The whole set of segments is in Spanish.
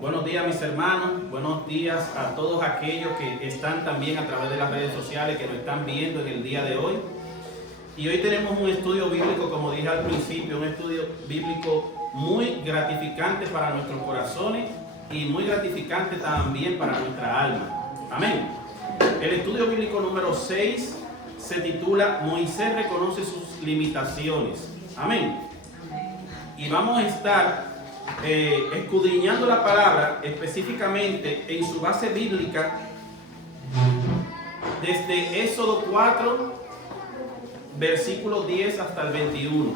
Buenos días mis hermanos, buenos días a todos aquellos que están también a través de las redes sociales, que nos están viendo en el día de hoy. Y hoy tenemos un estudio bíblico, como dije al principio, un estudio bíblico muy gratificante para nuestros corazones y muy gratificante también para nuestra alma. Amén. El estudio bíblico número 6 se titula Moisés reconoce sus limitaciones. Amén. Y vamos a estar escudriñando la palabra específicamente en su base bíblica desde Éxodo 4 versículo 10 hasta el 21.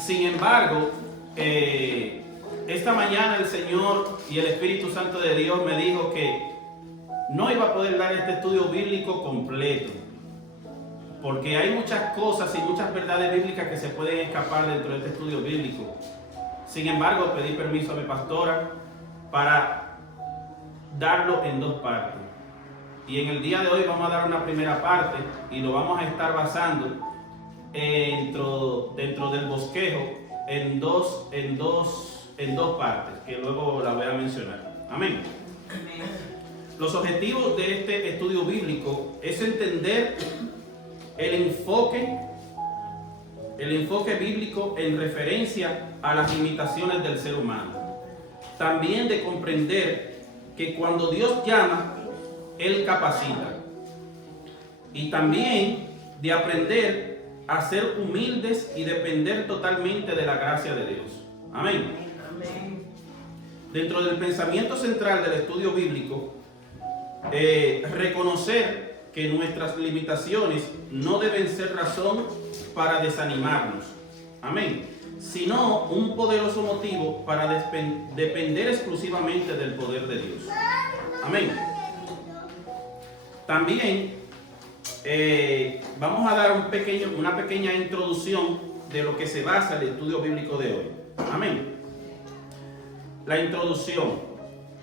Sin embargo, esta mañana el Señor y el Espíritu Santo de Dios me dijo que no iba a poder dar este estudio bíblico completo, porque hay muchas cosas y muchas verdades bíblicas que se pueden escapar dentro de este estudio bíblico. Sin embargo, pedí permiso a mi pastora para darlo en dos partes. Y en el día de hoy vamos a dar una primera parte y lo vamos a estar basando dentro del bosquejo en dos partes, que luego la voy a mencionar. Amén. Los objetivos de este estudio bíblico es entender el enfoque bíblico en referencia a las limitaciones del ser humano. También de comprender que cuando Dios llama, Él capacita. Y también de aprender a ser humildes y depender totalmente de la gracia de Dios. Amén. Amén. Dentro del pensamiento central del estudio bíblico, reconocer que nuestras limitaciones no deben ser razón para desanimarnos. Amén. Sino un poderoso motivo para depender exclusivamente del poder de Dios. Amén. También vamos a dar una pequeña introducción de lo que se basa el estudio bíblico de hoy. Amén. La introducción.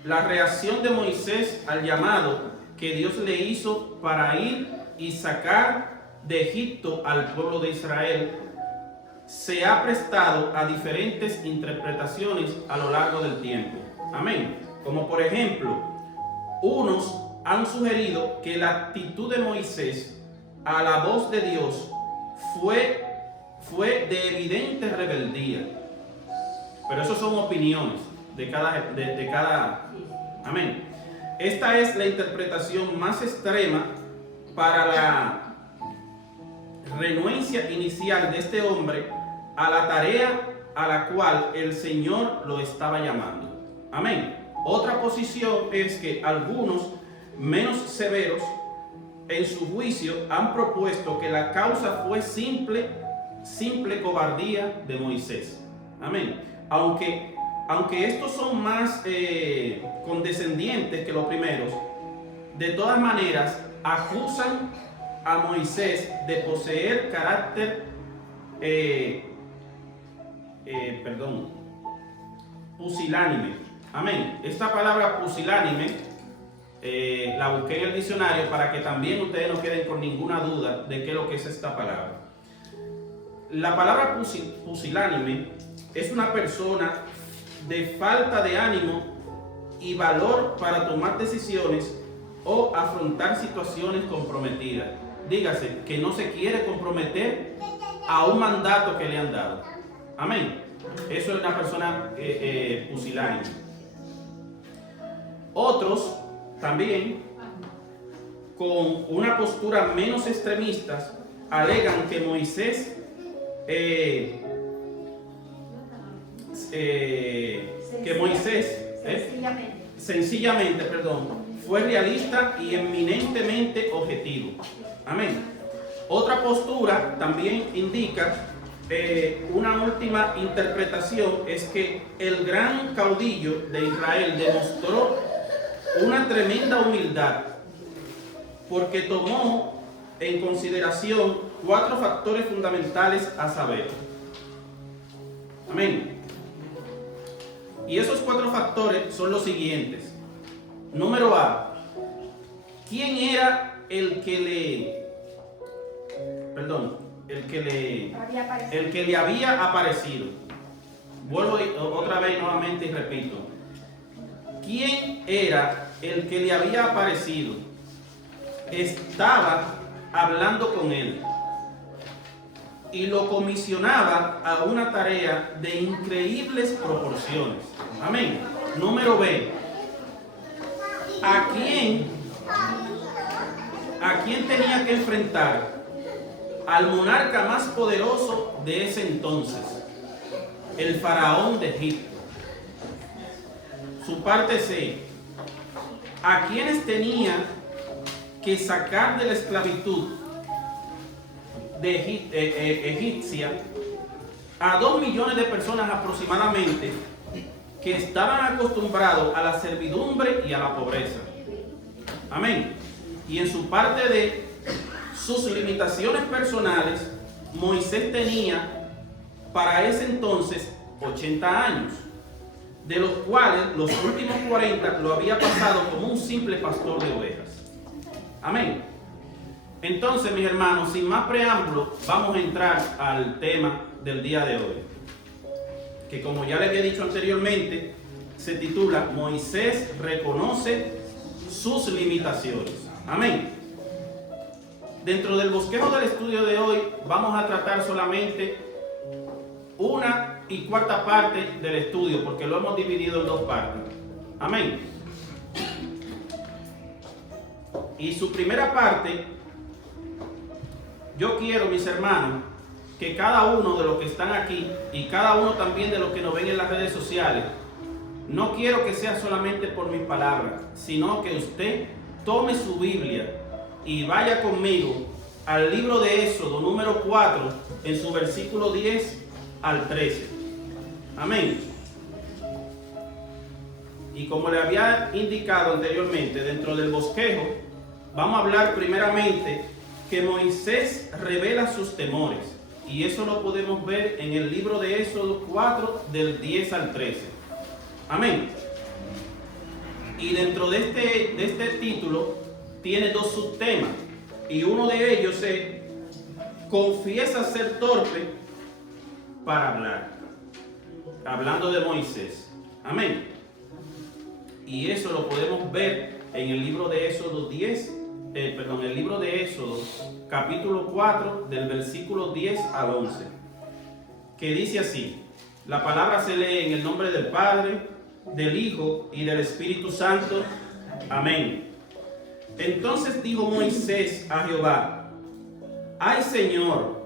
La reacción de Moisés al llamado que Dios le hizo para ir y sacar de Egipto al pueblo de Israel se ha prestado a diferentes interpretaciones a lo largo del tiempo. Amén. Como por ejemplo, unos han sugerido que la actitud de Moisés a la voz de Dios fue de evidente rebeldía. Pero eso son opiniones de cada. Amén. Esta es la interpretación más extrema para la renuencia inicial de este hombre a la tarea a la cual el Señor lo estaba llamando. Amén. Otra posición es que algunos menos severos en su juicio han propuesto que la causa fue simple cobardía de Moisés. Amén. Aunque estos son más condescendientes que los primeros, de todas maneras acusan a Moisés de poseer carácter pusilánime. Amén. Esta palabra pusilánime la busqué en el diccionario para que también ustedes no queden con ninguna duda de qué es lo que es esta palabra. La palabra pusilánime es una persona de falta de ánimo y valor para tomar decisiones o afrontar situaciones comprometidas. Dígase que no se quiere comprometer a un mandato que le han dado. Amén. Eso es una persona pusilánime. Otros también, con una postura menos extremista, alegan que Moisés sencillamente, fue realista y eminentemente objetivo. Amén. Otra postura también indica una última interpretación, es que el gran caudillo de Israel demostró una tremenda humildad porque tomó en consideración 4 factores fundamentales a saber. Amén. Y esos 4 factores son los siguientes. Número A. ¿Quién era el que le había aparecido? Vuelvo otra vez nuevamente y repito. quién era el que le había aparecido. Estaba hablando con él y lo comisionaba a una tarea de increíbles proporciones. Amén. Número B. ¿A quién tenía que enfrentar? Al monarca más poderoso de ese entonces, el faraón de Egipto. Su parte C. ¿A quiénes tenía que sacar de la esclavitud egipcia? A 2 millones de personas aproximadamente que estaban acostumbrados a la servidumbre y a la pobreza. Amén. Y en su parte de sus limitaciones personales, Moisés tenía para ese entonces 80 años, de los cuales los últimos 40 lo había pasado como un simple pastor de ovejas. Amén. Entonces, mis hermanos, sin más preámbulo, vamos a entrar al tema del día de hoy, que como ya le había dicho anteriormente, se titula Moisés reconoce sus limitaciones. Amén. Dentro del bosquejo del estudio de hoy vamos a tratar solamente 1/4 parte del estudio, porque lo hemos dividido en 2 partes. Amén. Y su primera parte, yo quiero, mis hermanos, que cada uno de los que están aquí y cada uno también de los que nos ven en las redes sociales, no quiero que sea solamente por mis palabras, sino que usted tome su Biblia y vaya conmigo al libro de Éxodo número 4 en su versículo 10 al 13. Amén. Y como le había indicado anteriormente, dentro del bosquejo vamos a hablar primeramente que Moisés revela sus temores, y eso lo podemos ver en el libro de Éxodo 4 del 10 al 13. Amén. Y dentro de este título tiene 2 subtemas, y uno de ellos es: confiesa ser torpe para hablar, hablando de Moisés. Amén. Y eso lo podemos ver en el libro de Éxodo el libro de Éxodo capítulo 4 del versículo 10 al 11, que dice así. La palabra se lee en el nombre del Padre, del Hijo y del Espíritu Santo. Amén. Entonces dijo Moisés a Jehová: ay, Señor,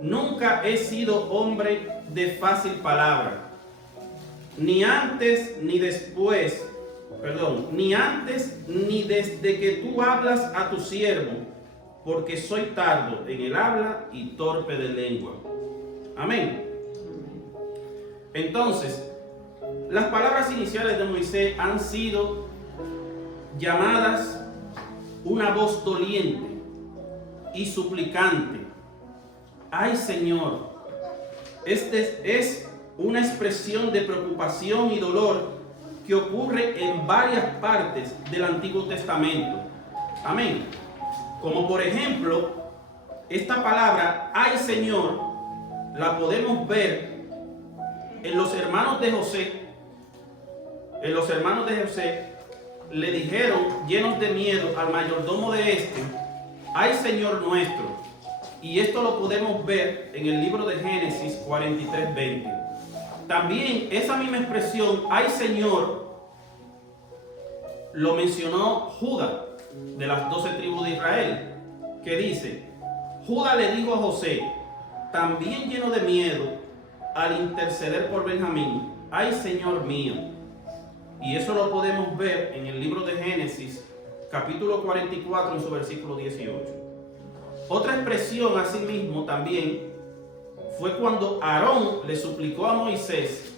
nunca he sido hombre de fácil palabra, ni antes ni desde que tú hablas a tu siervo, porque soy tardo en el habla y torpe de lengua. Amén. Entonces, las palabras iniciales de Moisés han sido llamadas una voz doliente y suplicante. Ay, Señor. Este es una expresión de preocupación y dolor que ocurre en varias partes del Antiguo Testamento. Amén. Como por ejemplo, esta palabra, ay, Señor, la podemos ver en los hermanos de José. En los hermanos de José le dijeron, llenos de miedo, al mayordomo de este: ay, Señor nuestro. Y esto lo podemos ver en el libro de Génesis 43:20. También esa misma expresión, ay, Señor, lo mencionó Judá, de las 12 tribus de Israel, que dice: Judá le dijo a José, también lleno de miedo, al interceder por Benjamín: ay, Señor mío. Y eso lo podemos ver en el libro de Génesis, capítulo 44, en su versículo 18. Otra expresión asimismo también fue cuando Aarón le suplicó a Moisés: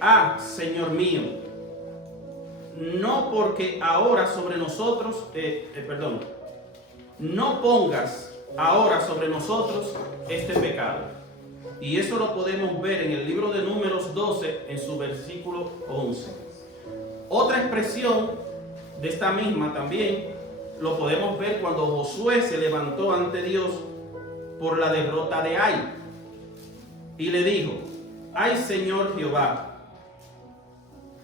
ah, Señor mío, no porque ahora sobre nosotros, no pongas ahora sobre nosotros este pecado. Y eso lo podemos ver en el libro de Números 12, en su versículo 11. Otra expresión de esta misma también lo podemos ver cuando Josué se levantó ante Dios por la derrota de Ai y le dijo: ay, Señor Jehová,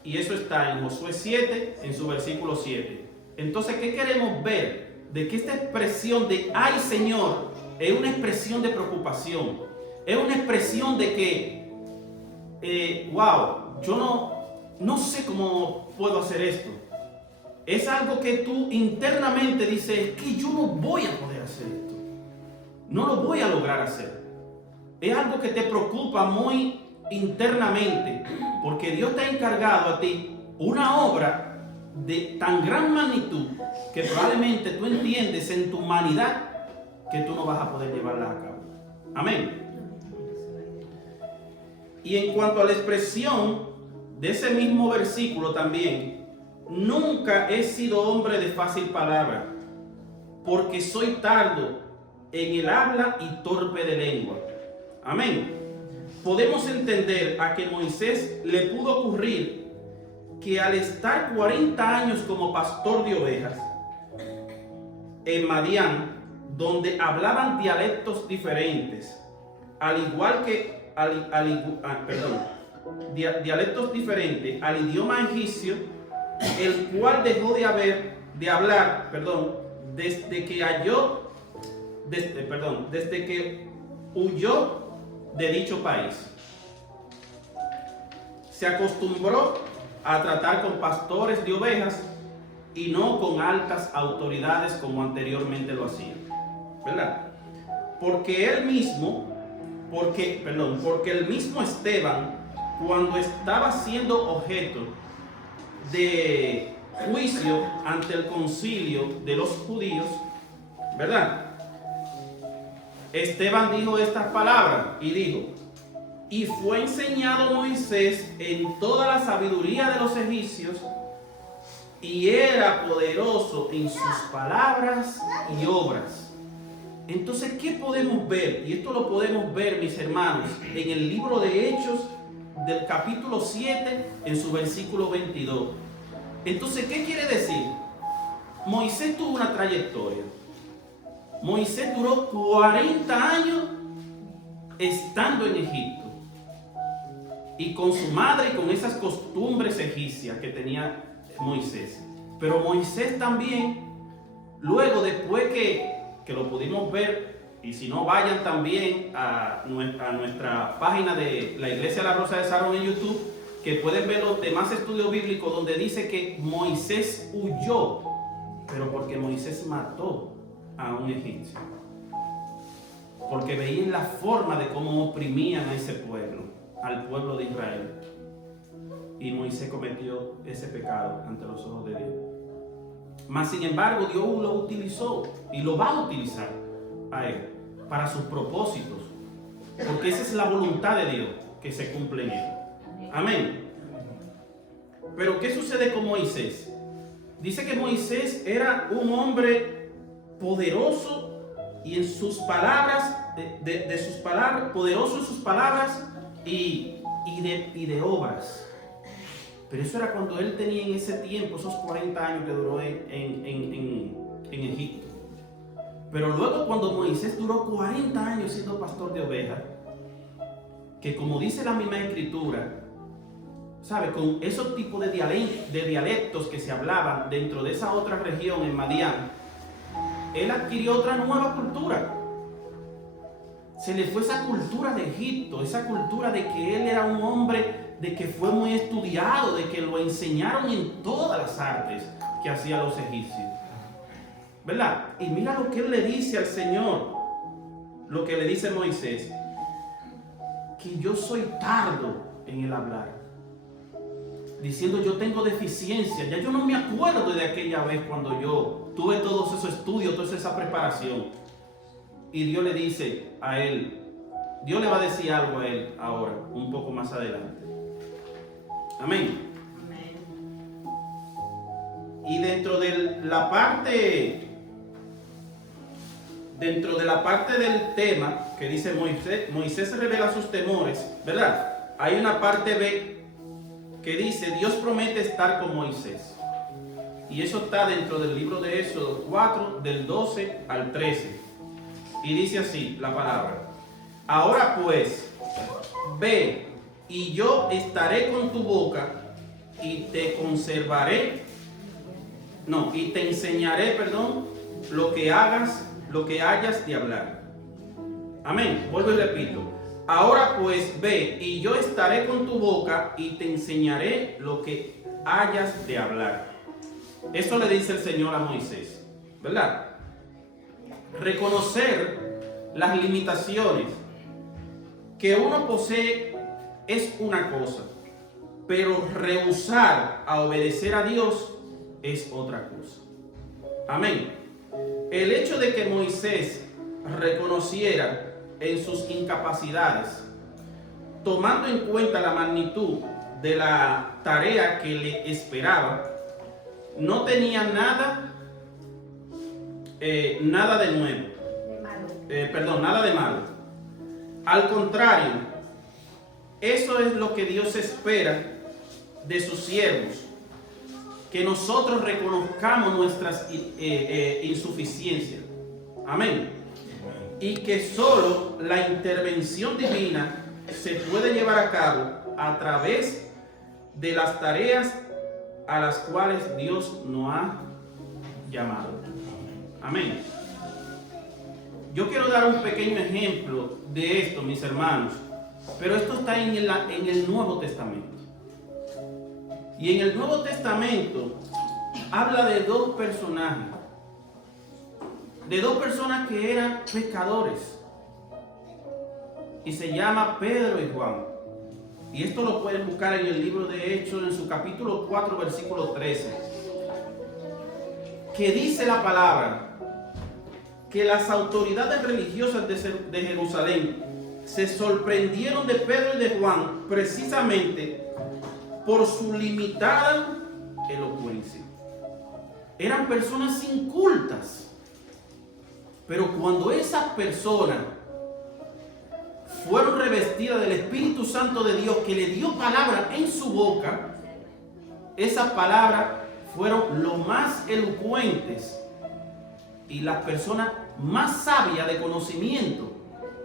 Y eso está en Josué 7, en su versículo 7. Entonces, ¿qué queremos ver? De que esta expresión de ay Señor es una expresión de preocupación. Es una expresión de que, wow, yo no sé cómo puedo hacer esto. Es algo que tú internamente dices, que yo no voy a poder hacer esto. No lo voy a lograr hacer. Es algo que te preocupa muy internamente, porque Dios te ha encargado a ti una obra de tan gran magnitud que probablemente tú entiendes en tu humanidad que tú no vas a poder llevarla a cabo. Amén. Y en cuanto a la expresión de ese mismo versículo también, nunca he sido hombre de fácil palabra, porque soy tardo en el habla y torpe de lengua. Amén. Podemos entender a que Moisés le pudo ocurrir que al estar 40 años como pastor de ovejas en Madián, donde hablaban dialectos diferentes, dialectos diferentes al idioma egipcio, el cual dejó de hablar desde que huyó de dicho país. Se acostumbró a tratar con pastores de ovejas y no con altas autoridades como anteriormente lo hacía, ¿verdad? Porque el mismo Esteban, cuando estaba siendo objeto de juicio ante el concilio de los judíos, ¿verdad? Esteban dijo estas palabras y dijo: y fue enseñado Moisés en toda la sabiduría de los egipcios, y era poderoso en sus palabras y obras. Entonces, ¿qué podemos ver? Y esto lo podemos ver, mis hermanos, en el libro de Hechos del capítulo 7, en su versículo 22. Entonces, ¿qué quiere decir? Moisés tuvo una trayectoria. Moisés duró 40 años estando en Egipto, y con su madre y con esas costumbres egipcias que tenía Moisés. Pero Moisés también, luego, después que lo pudimos ver, y si no, vayan también a nuestra página de la Iglesia de la Rosa de Sharon en YouTube, que pueden ver los demás estudios bíblicos donde dice que Moisés huyó, pero porque Moisés mató a un egipcio, porque veían la forma de cómo oprimían a ese pueblo, al pueblo de Israel, y Moisés cometió ese pecado ante los ojos de Dios. Mas sin embargo, Dios lo utilizó y lo va a utilizar a él para sus propósitos, porque esa es la voluntad de Dios que se cumple en él. Amén. Pero ¿qué sucede con Moisés? Dice que Moisés era un hombre poderoso y en sus palabras, poderoso en sus palabras y de obras. Pero eso era cuando él tenía en ese tiempo, esos 40 años que duró en Egipto. Pero luego, cuando Moisés duró 40 años siendo pastor de ovejas, que como dice la misma escritura, ¿sabe? Con esos tipos de dialectos que se hablaban dentro de esa otra región en Madián, él adquirió otra nueva cultura. Se le fue esa cultura de Egipto, esa cultura de que él era un hombre de que fue muy estudiado, de que lo enseñaron en todas las artes que hacían los egipcios, ¿verdad? Y mira lo que él le dice al Señor, lo que le dice Moisés: que yo soy tardo en el hablar, diciendo yo tengo deficiencia, ya yo no me acuerdo de aquella vez cuando yo tuve todos esos estudios, toda esa preparación. Y Dios le dice a él, Dios le va a decir algo a él ahora, un poco más adelante. Amén. Y dentro de la parte del tema que dice Moisés revela sus temores, ¿verdad? Hay una parte B que dice Dios promete estar con Moisés. Y eso está dentro del libro de Éxodo 4, del 12 al 13. Y dice así la palabra: ahora pues, ve, y yo estaré con tu boca y te conservaré, no, y te enseñaré, perdón, lo que hayas de hablar. Amén. Vuelvo y repito. Ahora pues ve, y yo estaré con tu boca y te enseñaré lo que hayas de hablar. Eso le dice el Señor a Moisés, ¿verdad? Reconocer las limitaciones que uno posee es una cosa, pero rehusar a obedecer a Dios es otra cosa. Amén. El hecho de que Moisés reconociera en sus incapacidades, tomando en cuenta la magnitud de la tarea que le esperaba, no tenía nada de nuevo, nada de malo. Al contrario, eso es lo que Dios espera de sus siervos, que nosotros reconozcamos nuestras insuficiencias. Amén. Y que solo la intervención divina se puede llevar a cabo a través de las tareas a las cuales Dios nos ha llamado. Amén. Yo quiero dar un pequeño ejemplo de esto, mis hermanos, pero esto está en el Nuevo Testamento. Y en el Nuevo Testamento habla de dos personajes, de dos personas que eran pecadores, y se llama Pedro y Juan. Y esto lo pueden buscar en el libro de Hechos, en su capítulo 4, versículo 13, que dice la palabra que las autoridades religiosas de Jerusalén se sorprendieron de Pedro y de Juan precisamente por su limitada elocuencia. Eran personas incultas, pero cuando esas personas fueron revestidas del Espíritu Santo de Dios, que le dio palabra en su boca, esas palabras fueron lo más elocuentes y las personas más sabias de conocimiento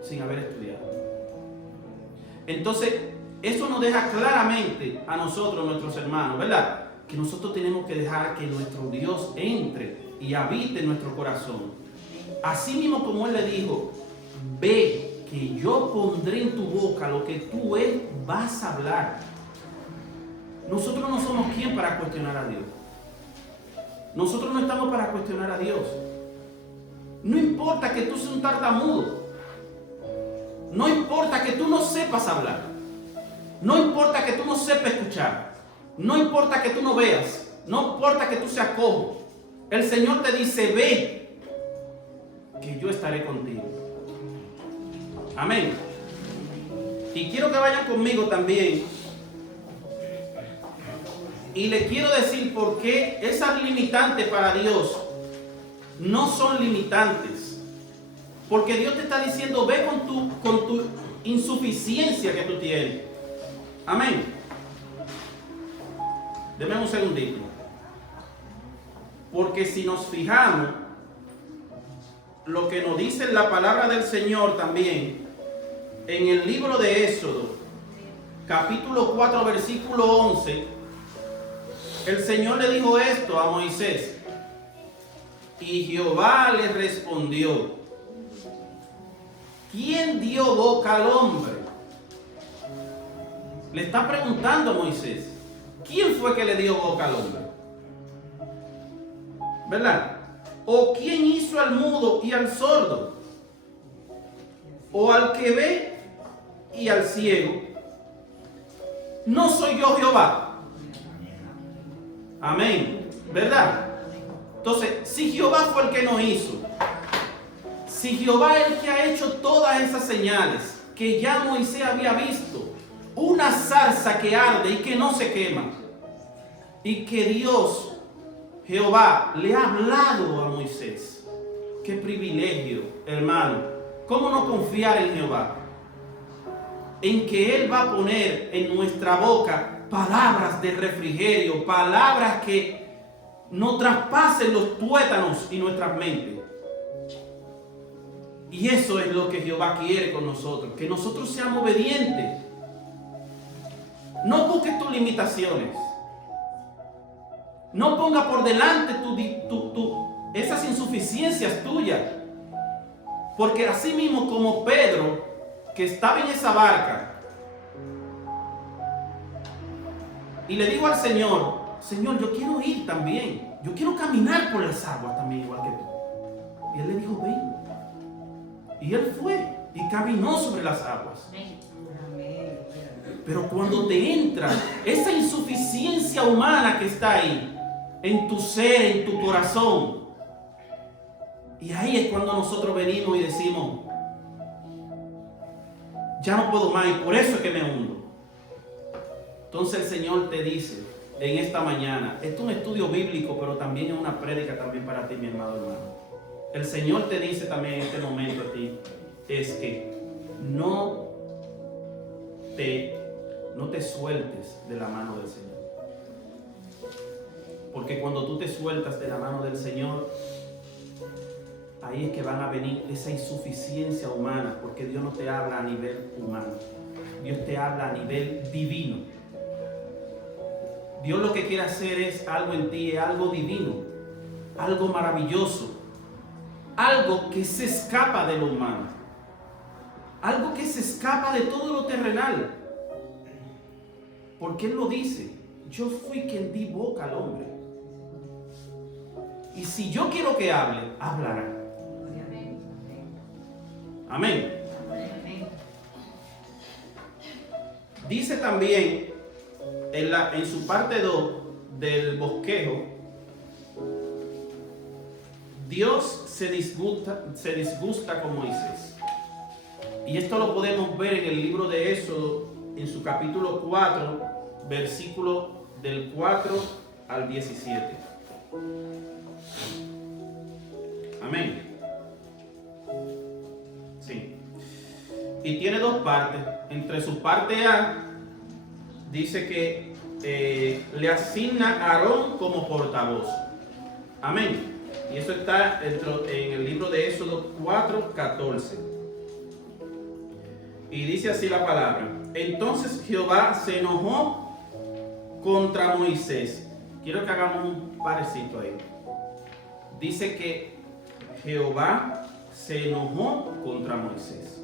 sin haber estudiado. Entonces, eso nos deja claramente a nosotros, nuestros hermanos, ¿verdad? Que nosotros tenemos que dejar que nuestro Dios entre y habite en nuestro corazón. Así mismo como Él le dijo, ve que yo pondré en tu boca lo que tú vas a hablar. Nosotros no somos quien para cuestionar a Dios. Nosotros no estamos para cuestionar a Dios. No importa que tú seas un tartamudo. No importa que tú no sepas hablar. No importa que tú no sepas escuchar. No importa que tú no veas. No importa que tú seas cojo. El Señor te dice, ve, que yo estaré contigo. Amén. Y quiero que vayan conmigo también. Y le quiero decir por qué esas limitantes para Dios no son limitantes. Porque Dios te está diciendo, ve con tu insuficiencia que tú tienes. Amén. Deme un segundito. Porque si nos fijamos, lo que nos dice la palabra del Señor también, en el libro de Éxodo, capítulo 4, versículo 11, el Señor le dijo esto a Moisés. Y Jehová le respondió, ¿quién dio boca al hombre? Le está preguntando a Moisés, ¿quién fue que le dio boca al hombre? ¿Verdad? ¿O quién hizo al mudo y al sordo? ¿O al que ve y al ciego? ¿No soy yo Jehová? Amén. ¿Verdad? Entonces, si Jehová fue el que nos hizo, si Jehová es el que ha hecho todas esas señales que ya Moisés había visto, una zarza que arde y que no se quema, y que Dios, Jehová, le ha hablado a Moisés. Qué privilegio, hermano. ¿Cómo no confiar en Jehová? En que Él va a poner en nuestra boca palabras de refrigerio, palabras que no traspasen los tuétanos y nuestras mentes. Y eso es lo que Jehová quiere con nosotros, que nosotros seamos obedientes. No busques tus limitaciones. No ponga por delante esas insuficiencias tuyas. Porque así mismo como Pedro, que estaba en esa barca, y le dijo al Señor, Señor, yo quiero ir también. Yo quiero caminar por las aguas también, igual que tú. Y él le dijo, ven. Y él fue y caminó sobre las aguas. Pero cuando te entra esa insuficiencia humana que está ahí, en tu ser, en tu corazón, y ahí es cuando nosotros venimos y decimos, ya no puedo más y por eso es que me hundo. Entonces el Señor te dice en esta mañana, esto es un estudio bíblico, pero también es una prédica también para ti, mi hermano. El Señor te dice también en este momento a ti, es que no te sueltes de la mano del Señor. Porque cuando tú te sueltas de la mano del Señor, ahí es que van a venir esa insuficiencia humana, porque Dios no te habla a nivel humano, Dios te habla a nivel divino. Dios lo que quiere hacer es algo en ti, es algo divino, algo maravilloso, algo que se escapa de lo humano, algo que se escapa de todo lo terrenal. Porque Él lo dice, yo fui quien di boca al hombre. Y si yo quiero que hable, hablará. Amén. Dice también en su parte 2 del bosquejo, Dios se disgusta con Moisés. Y esto lo podemos ver en el libro de Éxodo, en su capítulo 4, versículo del 4 al 17. Amén. Sí. Y tiene dos partes. Entre su parte A, dice que le asigna a Aarón como portavoz. Amén. Y eso está en el libro de Éxodo 4, 14. Y dice así la palabra. Entonces Jehová se enojó contra Moisés. Quiero que hagamos un parecito ahí. Dice que Jehová se enojó contra Moisés.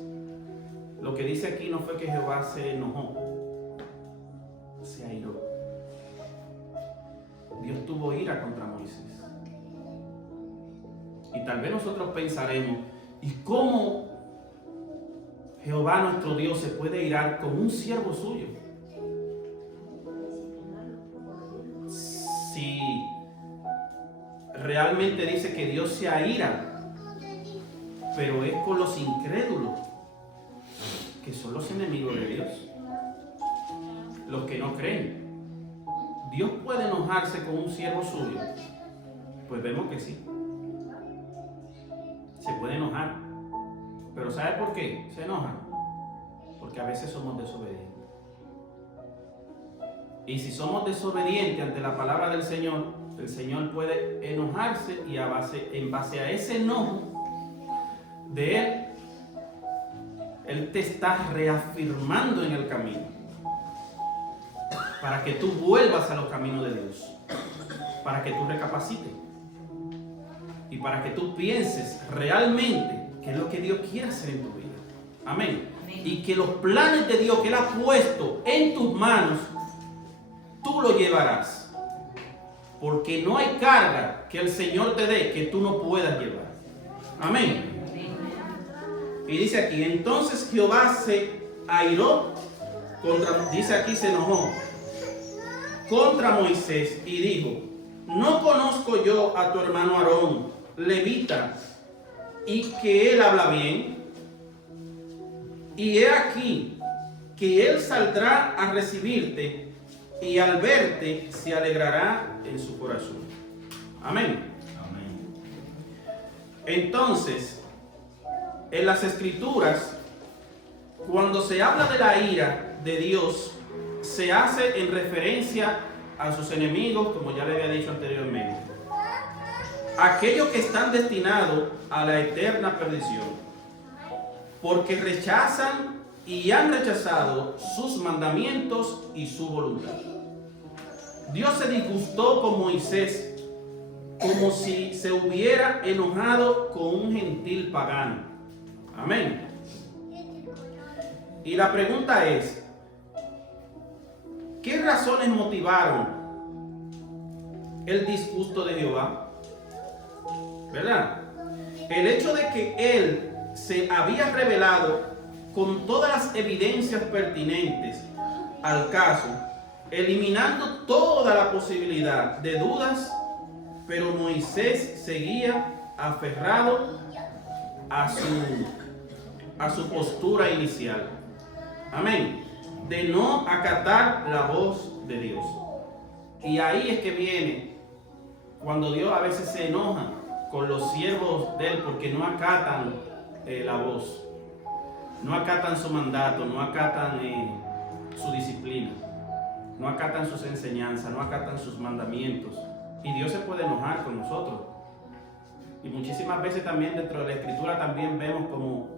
Lo que dice aquí no fue que Jehová se enojó, se airó. Dios tuvo ira contra Moisés. Y tal vez nosotros pensaremos, ¿y cómo Jehová nuestro Dios se puede irar con un siervo suyo? Si realmente dice que Dios se aira, pero es con los incrédulos, que son los enemigos de Dios, los que no creen. ¿Dios puede enojarse con un siervo suyo? Pues vemos que sí. Se puede enojar. Pero ¿sabe por qué se enoja? Porque a veces somos desobedientes. Y si somos desobedientes ante la palabra del Señor, el Señor puede enojarse y en base a ese enojo de Él te está reafirmando en el camino para que tú vuelvas a los caminos de Dios, para que tú recapacites y para que tú pienses realmente qué es lo que Dios quiere hacer en tu vida. Amén. Y que los planes de Dios que Él ha puesto en tus manos, tú lo llevarás. Porque no hay carga que el Señor te dé que tú no puedas llevar. Amén. Y dice aquí, entonces Jehová se airó dice aquí, se enojó contra Moisés y dijo, ¿no conozco yo a tu hermano Aarón, levita, y que él habla bien? Y he aquí que él saldrá a recibirte y al verte se alegrará en su corazón. Amén. Amén. Entonces, en las Escrituras, cuando se habla de la ira de Dios, se hace en referencia a sus enemigos, como ya le había dicho anteriormente. Aquellos que están destinados a la eterna perdición, porque rechazan y han rechazado sus mandamientos y su voluntad. Dios se disgustó con Moisés como si se hubiera enojado con un gentil pagano. Amén. Y la pregunta es, ¿qué razones motivaron el disgusto de Jehová? ¿Verdad? El hecho de que él se había revelado con todas las evidencias pertinentes al caso, eliminando toda la posibilidad de dudas, pero Moisés seguía aferrado a su postura inicial. Amén. De no acatar la voz de Dios. Y ahí es que viene cuando Dios a veces se enoja con los siervos de él porque no acatan la voz, no acatan su mandato, no acatan su disciplina, no acatan sus enseñanzas, no acatan sus mandamientos. Y Dios se puede enojar con nosotros. Y muchísimas veces también dentro de la Escritura también vemos como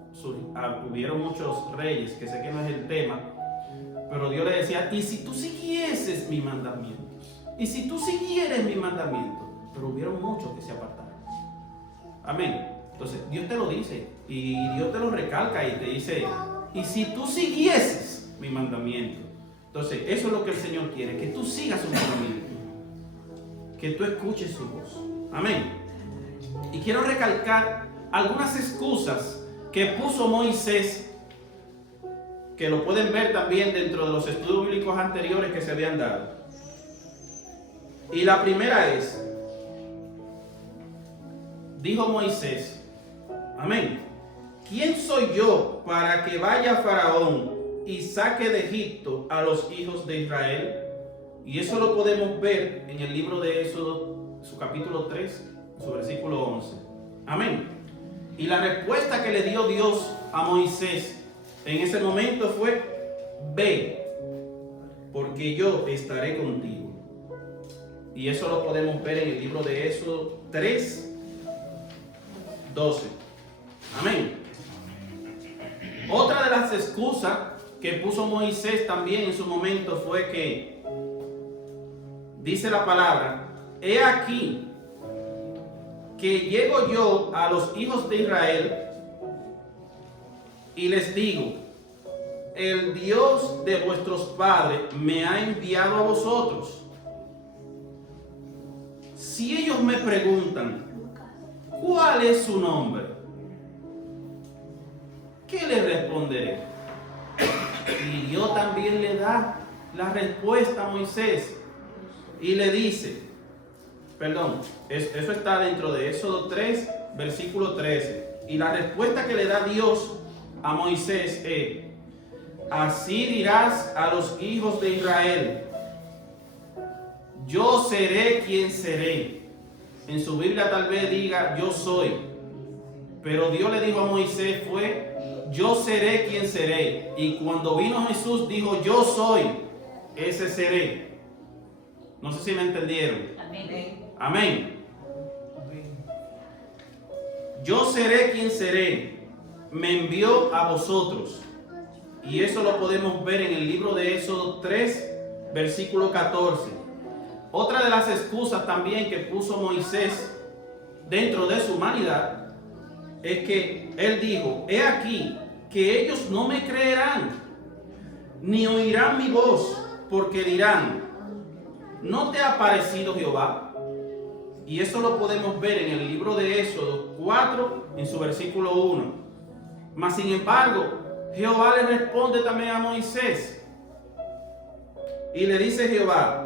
hubieron muchos reyes, que sé que no es el tema, pero Dios le decía, y si tú siguieses mis mandamientos, y si tú siguieres mis mandamientos, pero hubieron muchos que se apartaron. Amén. Entonces Dios te lo dice, y Dios te lo recalca y te dice, y si tú siguieses mis mandamientos. Entonces eso es lo que el Señor quiere, que tú sigas sus mandamientos, que tú escuches su voz. Amén. Y quiero recalcar algunas excusas que puso Moisés, que lo pueden ver también dentro de los estudios bíblicos anteriores que se habían dado. Y la primera es, dijo Moisés, amén, ¿quién soy yo para que vaya Faraón y saque de Egipto a los hijos de Israel? Y eso lo podemos ver en el libro de Éxodo, su capítulo 3, su versículo 11. Amén. Y la respuesta que le dio Dios a Moisés en ese momento fue, ve, porque yo estaré contigo. Y eso lo podemos ver en el libro de Éxodo 3, 12. Amén. Otra de las excusas que puso Moisés también en su momento fue que, dice la palabra, he aquí que llego yo a los hijos de Israel y les digo, el Dios de vuestros padres me ha enviado a vosotros. Si ellos me preguntan, ¿cuál es su nombre? ¿Qué les responderé? Y Dios también le da la respuesta a Moisés y le dice, eso está dentro de Éxodo 3, versículo 13. Y la respuesta que le da Dios a Moisés es, así dirás a los hijos de Israel, yo seré quien seré. En su Biblia tal vez diga, yo soy. Pero Dios le dijo a Moisés yo seré quien seré. Y cuando vino Jesús dijo, yo soy, ese seré. No sé si me entendieron. Amén. Amén. Yo seré quien seré. Me envió a vosotros. Y eso lo podemos ver en el libro de Éxodo 3, versículo 14. Otra de las excusas también que puso Moisés dentro de su humanidad es que él dijo, he aquí que ellos no me creerán, ni oirán mi voz, porque dirán, ¿no te ha parecido Jehová? Y eso lo podemos ver en el libro de Éxodo 4, en su versículo 1. Mas sin embargo, Jehová le responde también a Moisés. Y le dice Jehová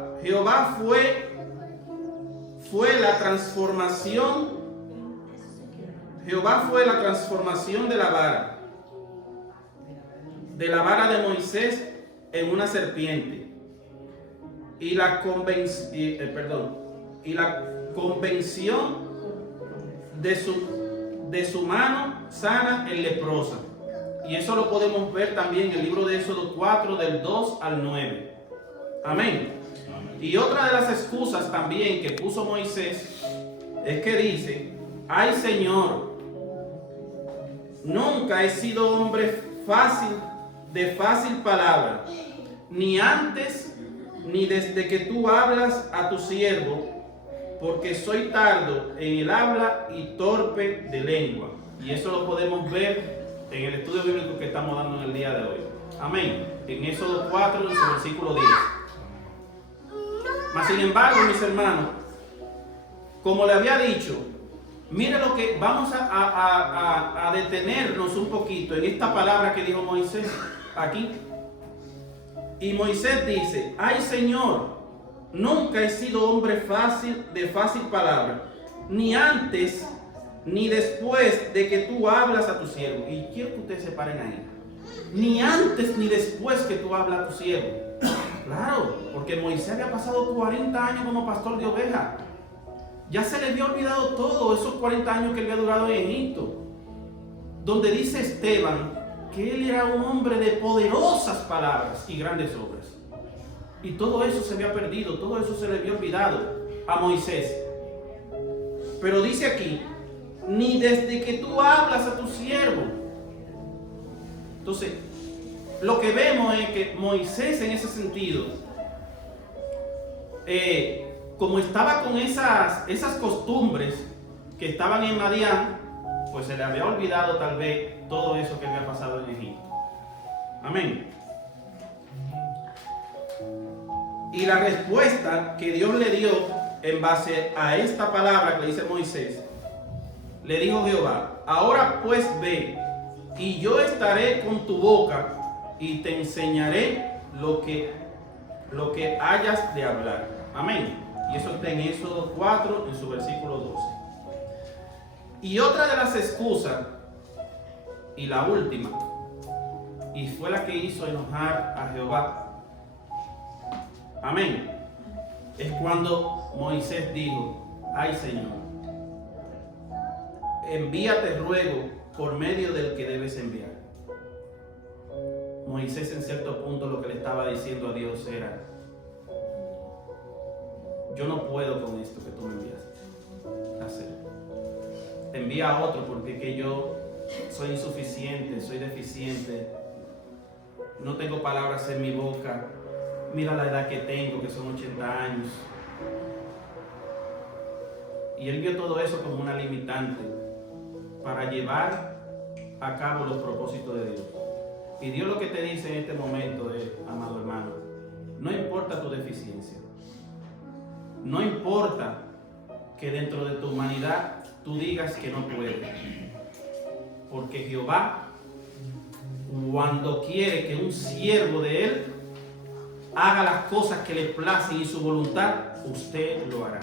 fue la transformación. Jehová fue la transformación de la vara de Moisés en una serpiente. Y la convención de su mano sana en leprosa. Y eso lo podemos ver también en el libro de Éxodo 4, del 2 al 9. Amén. Y otra de las excusas también que puso Moisés es que dice, ay Señor, nunca he sido hombre de fácil palabra, ni antes ni desde que tú hablas a tu siervo, porque soy tardo en el habla y torpe de lengua. Y eso lo podemos ver en el estudio bíblico que estamos dando en el día de hoy. Amén. En Éxodo 4, en su versículo 10. Mas sin embargo, mis hermanos, como le había dicho, mire lo que vamos a detenernos un poquito en esta palabra que dijo Moisés aquí. Y Moisés dice: ay Señor, nunca he sido hombre de fácil palabra, ni antes ni después de que tú hablas a tu siervo. Y quiero que ustedes se paren ahí. Ni antes ni después que tú hablas a tu siervo. Claro, porque Moisés había pasado 40 años como pastor de ovejas. Ya se le había olvidado todo esos 40 años que él había durado en Egipto. Donde dice Esteban que él era un hombre de poderosas palabras y grandes obras. Y todo eso se había perdido, todo eso se le había olvidado a Moisés. Pero dice aquí: ni desde que tú hablas a tu siervo. Entonces, lo que vemos es que Moisés, en ese sentido, como estaba con esas costumbres que estaban en Madián, pues se le había olvidado tal vez todo eso que había pasado en Egipto. Amén. Y la respuesta que Dios le dio en base a esta palabra que le dice Moisés, le dijo Jehová: ahora pues ve, y yo estaré con tu boca y te enseñaré lo que hayas de hablar. Amén. Y eso está en Éxodo 4, en su versículo 12. Y otra de las excusas, y la última, y fue la que hizo enojar a Jehová, amén, es cuando Moisés dijo: ay Señor, envíate ruego por medio del que debes enviar. Moisés, en cierto punto, lo que le estaba diciendo a Dios era: yo no puedo con esto que tú me enviaste a hacer. Envía a otro, porque que yo soy insuficiente, soy deficiente, no tengo palabras en mi boca. Mira la edad que tengo, que son 80 años. Y él vio todo eso como una limitante para llevar a cabo los propósitos de Dios. Y Dios lo que te dice en este momento es: amado hermano, no importa tu deficiencia, no importa que dentro de tu humanidad tú digas que no puedes, porque Jehová, cuando quiere que un siervo de él haga las cosas que le placen y su voluntad, usted lo hará.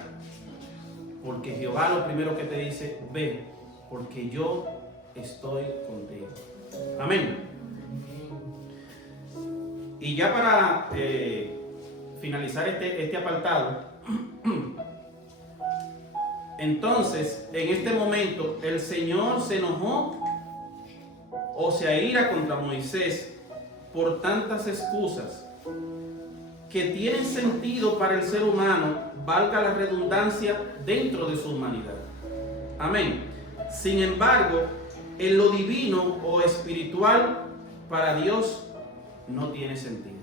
Porque Jehová lo primero que te dice: ve, porque yo estoy contigo. Amén. Y ya para finalizar este apartado, entonces, en este momento, el Señor se enojó o se aira contra Moisés por tantas excusas que tienen sentido para el ser humano, valga la redundancia, dentro de su humanidad. Amén. Sin embargo, en lo divino o espiritual, para Dios no tiene sentido.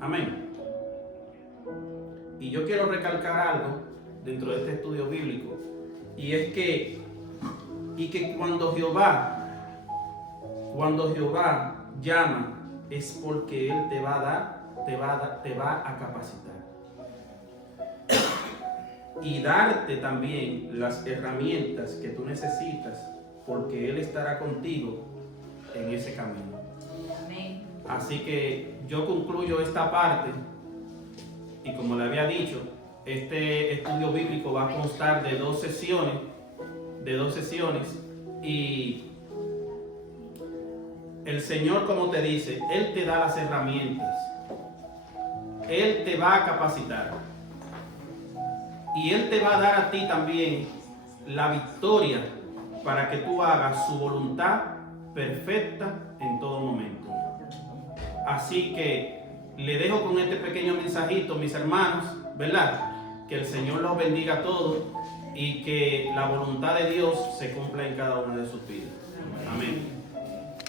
Amén. Y yo quiero recalcar algo dentro de este estudio bíblico, y es que cuando Jehová llama, es porque Él te va a capacitar y darte también las herramientas que tú necesitas, porque Él estará contigo en ese camino. Amén. Así que yo concluyo esta parte, y como le había dicho, este estudio bíblico va a constar de dos sesiones, y el Señor, como te dice, Él te da las herramientas, Él te va a capacitar, y Él te va a dar a ti también la victoria para que tú hagas su voluntad perfecta en todo momento. Así que le dejo con este pequeño mensajito, mis hermanos, ¿verdad? Que el Señor los bendiga a todos y que la voluntad de Dios se cumpla en cada una de sus vidas. Amén.